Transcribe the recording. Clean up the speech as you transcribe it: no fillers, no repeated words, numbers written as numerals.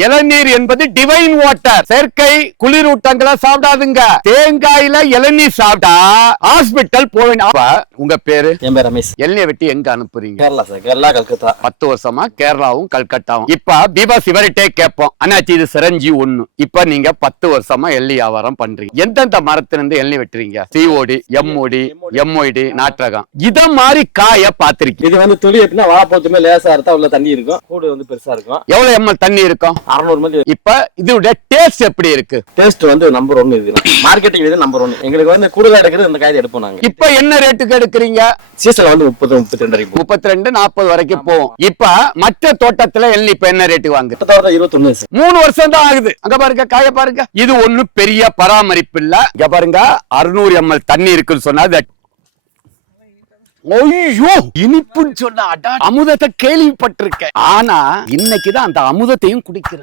இளநீர் என்பது divine water. செயற்கை குளிரூட்டங்களை சாப்பிடாதுங்க. தேங்காயில இளநீர் சாப்பிட்டா ஹாஸ்பிட்டல் போவேன். உங்க பேரு? என் பேர் ரமேஷ். இளநீர் வெட்டி எங்க அனுப்புறீங்க? கேரளா சார். கேரளா, கல்கத்தா. 10 வருஷமா கேரளாவும் கல்கட்டாவும். இப்ப பீபா சிவரிட்டே கேட்போம், அண்ணாச்சி இது சிரஞ்சி ஒண்ணு. இப்ப நீங்க 10 வருஷமா எள்ளி வியாபாரம் பண்றீங்க. எந்தெந்த மரத்திலிருந்து எள்ளி வெட்டுறீங்க? COD, MOD, எம்ஒய்டி, நாட்டகம். இத மாதிரி காய பாத்திருக்கீங்க. இது வந்து தொழில் எப்படின்னா வாழைப்பழத்துமே லேசா இருந்தா உள்ள தண்ணி இருக்கும், கூடு வந்து பெருசா இருக்கும். எவ்வளவு எம்எல் தண்ணி இருக்கும்? 600 ml. இப்ப இதோட டேஸ்ட் எப்படி இருக்கு? டேஸ்ட் வந்து நம்பர் 1 இருக்கு. மார்க்கெட்டிங் இது நம்பர் 1. எங்களுக்கு வந்து கூடுதலா எடுக்கிறது இந்த காய் எடுப்போம் நாங்க. இப்ப என்ன ரேட்டுக்கு எடுக்கிறீங்க? சீசன் வந்து 30, 32 வரைக்கும். 32, 40 வரைக்கும் போகும். இப்ப மற்ற தோட்டத்துல எள்ளி இப்ப என்ன ரேட்டு வாங்க? 21. 3 வருஷம் தான் ஆகுது. அங்க பாருங்க, காய பாருங்க. இது ஒண்ணு பெரிய பராமரிப்பு இல்ல. இங்க பாருங்க, 600 ml தண்ணி இருக்குன்னு சொன்னா ஐயோ இனிப்புன்னு சொன்ன அமுதத்தை கேள்விப்பட்டிருக்கேன். ஆனா இன்னைக்குதான் அந்த அமுதத்தையும் குடிக்கிறேன்.